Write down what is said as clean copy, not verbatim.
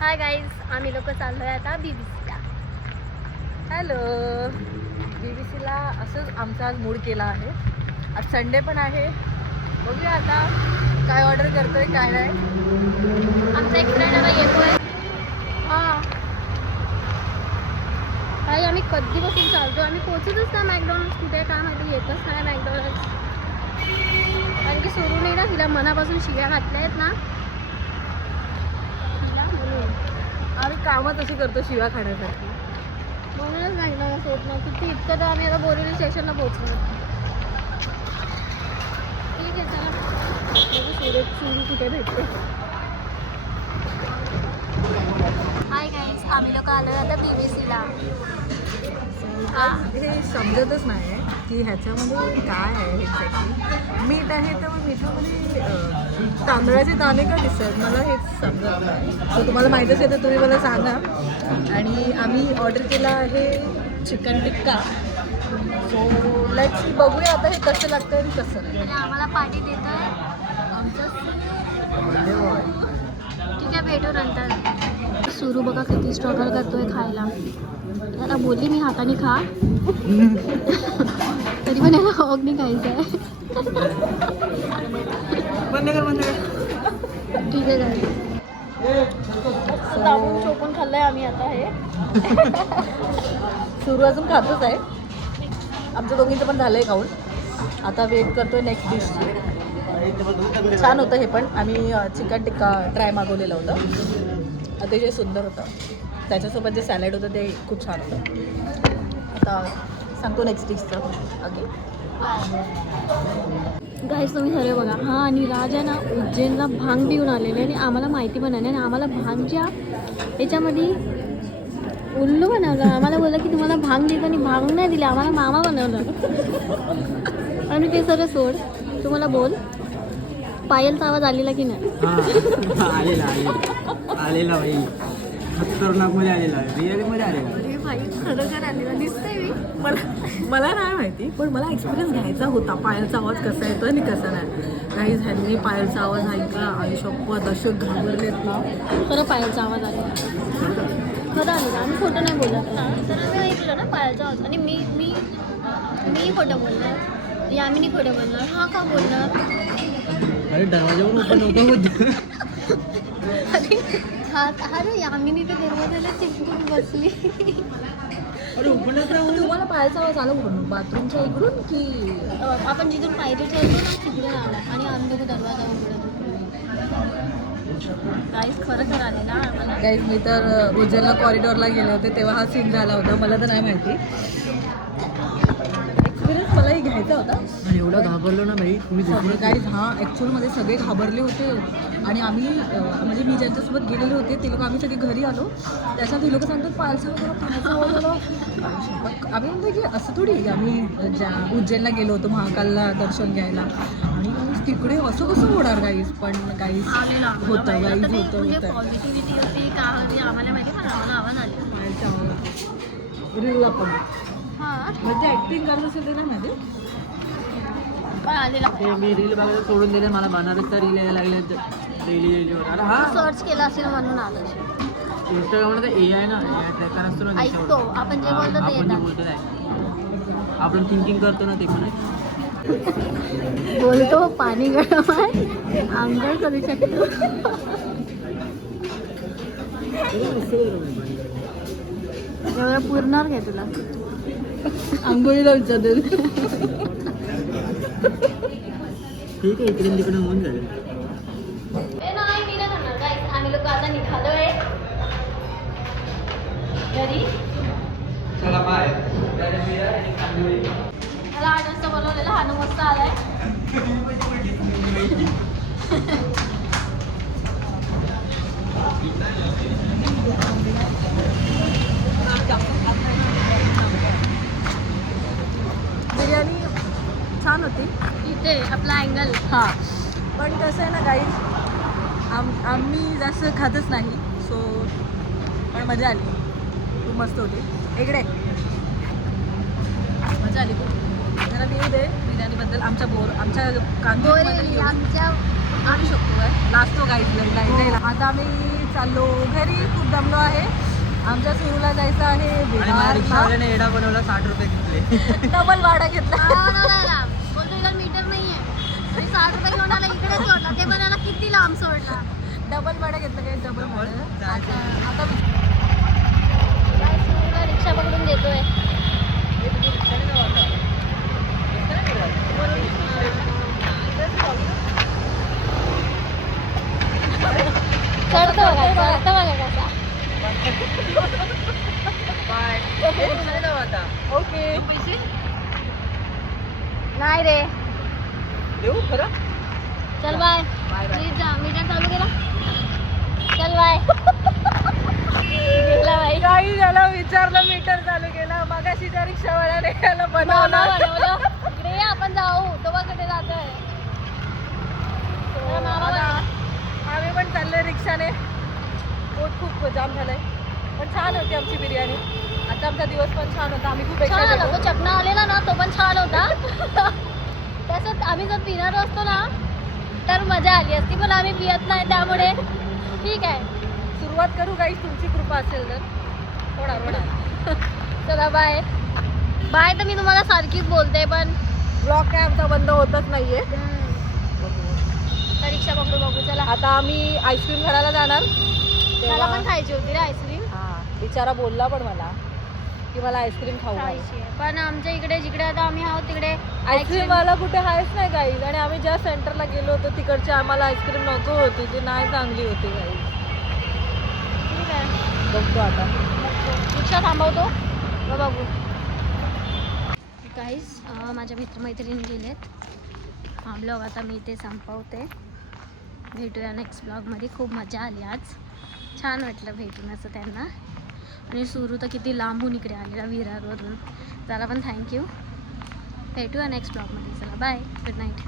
Hi guys, आम्ही लोक चाललो आहे आता बीबीसीला. हॅलो. बीबीसीला असंच आमचा आज मूड केला आहे. आज संडे पण आहे. बघूया आता काय ऑर्डर करतोय काय नाही. आमचा एक फ्रेंड आता येतोय. हां काही आम्ही कधीपासून चालतो. आम्ही पोहोचतच ना मॅकडॉनल्ड्स. कुठे काय माहिती येतच नाही मॅकडॉनल्ड्स. कारण की सुरू नाही ना, तिला मनापासून शिव्या घातल्या आहेत ना तिला, म्हणून आम्ही कामं तशी करतो शिव्या खाण्यासाठी. म्हणूनच मॅकडॉनल्ड्स होत नाही. किती इतकं तर आम्ही आता बोरिवली स्टेशनला पोहोचलो. ठीक आहे चला, बघू सुरू कुठे भेटते. हाय गाईज, आम्ही लोक आलो आता बीबीसीला. हे समजतच नाही आहे की ह्याच्यामध्ये काय आहे एक्झॅक्टली. मीठ आहे तर मग मिठामध्ये तांदळाचे दाणे का दिसतात मला हेच समजत नाही. सो तुम्हाला माहीत असेल तर तुम्ही मला सांगा. आणि आम्ही ऑर्डर केला आहे चिकन टिक्का. सो लेट्स बघूया आता हे कसं लागतं आणि कसं नाही. आणि आम्हाला पार्टी देत आहे आमचं. ठीक आहे, भेटू नंतर. सुरू बघा किती स्ट्रगल करतोय खायला. त्याला बोलली मी हाताने खा, तरी पण याला हॉग नाही खायचं आहे. ठीक आहे काय दाबून चोपून खाल्लंय आम्ही आता. हे सुरू अजून खातच आहे. आमच्या दोघींचं पण झालं आहे खाऊन. आता वेट करतोय नेक्स्ट डिशची. छान होतं हे पण. आम्ही चिकन टिक्का ट्राय मागवलेलं होतं. अतिशय सुंदर होतं. त्याच्यासोबत जे सॅलड होतं ते खूप छान होतं. आता सांगतो नेक्स्ट डिशचं ओके. गाईस तुम्ही खरे बघा. हां, आणि राज आहे ना उज्जैनला भांग पिऊन आलेले आणि आम्हाला माहिती पण आहे. आणि आम्हाला भांगच्या याच्यामध्ये उल्लू बनवलं. आम्हाला बोललं की तुम्हाला भांग देत आणि भांग नाही दिली. आम्हाला मामा बनवलं. आणि ते सगळं सोड, तुम्हाला बोल पायलचा आवाज आलेला की नाही? आलेला भाई, खतरनाकमध्ये आलेला, रिअलमध्ये आलेला. अरे भाई खरोखर आलेला दिसतंय. मला नाही माहिती, पण मला एक्सपिरियन्स घ्यायचा होता पायलचा आवाज कसा येतो आणि कसा नाही. काही ह्यांनी पायलचा आवाज ऐकला आणि शपथ असे घाबरलेत ना. खरं पायलचा आवाज आलेला. खरं आलेला, आम्ही खोटं नाही बोलत. तर आम्ही ऐकलं ना पायलचा आवाज. आणि मी खोटं बोलणार, यामिनी खोटं बोलणार, हा का बोलणार? अरे दरवाजावर ओपन होतं. अरे यामिनी तर दरवाजाला चिटकून बसली. अरे ओपनच नाही. तुम्हाला पायलचा आवाज आला कुठून? बाथरूमच्या इकडून की आपण जिथून पायरी ठेवतो ना तिकडे आला. आणि आम्ही लोक दरवाजा उघडत. गाईस खरं आलेला आम्हाला. गाईज मी तर उज्जैनला कॉरिडॉरला गेले होते तेव्हा हा सीन झाला होता. मला तर नाही माहिती. एक्सपिरियन्स मलाही घ्यायचा होता. आणि एवढा घाबरलो ना भाई, तुम्ही गाईज ॲक्च्युअलमध्ये सगळे घाबरले होते. आणि आम्ही म्हणजे मी ज्यांच्यासोबत गेलेले होते ते लोक, आम्ही सगळे घरी आलो. त्याच्यात हे लोक सांगतात पायलचा आवाज आला. आम्ही म्हणतो की असं थोडी. आम्ही ज्या उज्जैनला गेलो होतो महाकालला दर्शन घ्यायला आणि तिकडे असं कसं होणार गाईज. पण गाईज होतं, गाईज होतं. पॉझिटिव्हिटी होती का होती आम्हाला माहिती, पण आम्हाला आव्हान आले. पायलचा आवाज रीलला पण हां म्हणजे ॲक्टिंग करत असेल ते ना माझे पण आलेला. मी रील बघायला सोडून दिले. मला बनारसचा रील यायला लागले डेलीवर. अरे हा सर्च केला असेल म्हणून आलं. इंस्टाग्रामला तर AI ना, AI ट्रॅकर असतो ना ऐकतो त्याच्यावर. आपण जे बोलतो ते आपण जे येतात. बोलतो आहे, आपण थिंकिंग करतो ना ते पण आहे. बोलतो पाणी गरम आहे, आंघोळ करू शकतो. एवढं पुरणार घ्या तुला. आंघोळीला विचारते. ठीक आहे, इकडे तिकडे होऊन जाईल. नाही मी नाही करणार गाईस. आम्ही लोक आता निघालोय घरी. चला बाय. मला 8 वाजता बोलवलेला, हा 9 वाजता आलाय. बिर्याणी छान होती. इथे आपला अँगल. हां, पण कसं आहे ना गाईज, आम्ही जास्त खातच नाही. सो पण मजा आली, खूप मस्त होती. इकडे मजा आली खूप. जरा मी दे बिर्याणीबद्दल आमच्या कांदूरबद्दल आमच्या आणू शकतो काय लाजतो गाईडला. आता आम्ही चाललो घरी. खूप दमलो आहे. आमच्या सुरूला जायचं आहे आणि मला विहारला. रिक्षावाल्याने एडा बनवला 60 रुपये घेतले. डबल भाडा घेतला. बोलतो इथं मीटर नाहीये. 60 रुपये घेऊन आला इकडे सोडला ते बनायला किती लांब सोडला. डबल भाडा घेतलं काय डबल भाडं. आता सुरूला रिक्षा पकडून देतोय. चढतो बघा कसा. ओके नाही रे. देऊ खरं. चल बाय. Bye bye. मीटर चालू केला. चल बाय. गेला बाई. काही झालं विचारलं मीटर चालू केला. मगाशी त्या रिक्षावाल्याने याला मामा बनवलं. बनवलं. इकडे ये आपण जाऊ. तो बघ कुठे जातोय. मामा आम्ही पण चाललोय रिक्षाने. पोट खूप जाम झालंय. पण छान होती आमची बिर्याणी. आता आमचा दिवस पण छान होता. आम्ही खूप छान excited होता. तो चकना आलेला ना तो पण छान होता. तसंच आम्ही जर पिणार असतो ना तर मजा आली असती. पण आम्ही पियत नाही त्यामुळे ठीक आहे. सुरुवात करू काही तुमची कृपा असेल तर. होणार. चला बाय. बाय तर मी तुम्हाला सारखीच बोलते पण ब्लॉग काय आमचा बंद होतच नाहीये. रिक्षा पकडू बघू. चला आता आम्ही आईस्क्रीम खायला जाणार. मला पण खायची होती रे आईस्क्रीम. हा बिचारा बोलला पण मला की मला आईस्क्रीम खाऊ घाल. खायची आहे. पण आमच्या इकडे जिकडे आता आम्ही आहोत तिकडे आईस्क्रीम वाला कुठे आहेच नाही गाईज. आणि आम्ही ज्या सेंटरला गेलो होतो तिकडची आम्हाला आईस्क्रीम नको होती. ती नाही चांगली होती गाईज. ठीक आहे. बघतो आता. रिक्षा थांबवतो मग बघू. काहीच माझ्या मित्रमैत्रिणी गेलेत. हा ब्लॉग आता मी इथे संपवते. भेटूया नेक्स्ट ब्लॉगमध्ये. खूप मजा आली आज. छान वाटलं भेटून असं त्यांना. आणि सुरू तर किती लांबून इकडे आलेला विरारवरून. त्याला पण थँक्यू. भेटूया नेक्स्ट ब्लॉगमध्ये. चला बाय. Good night.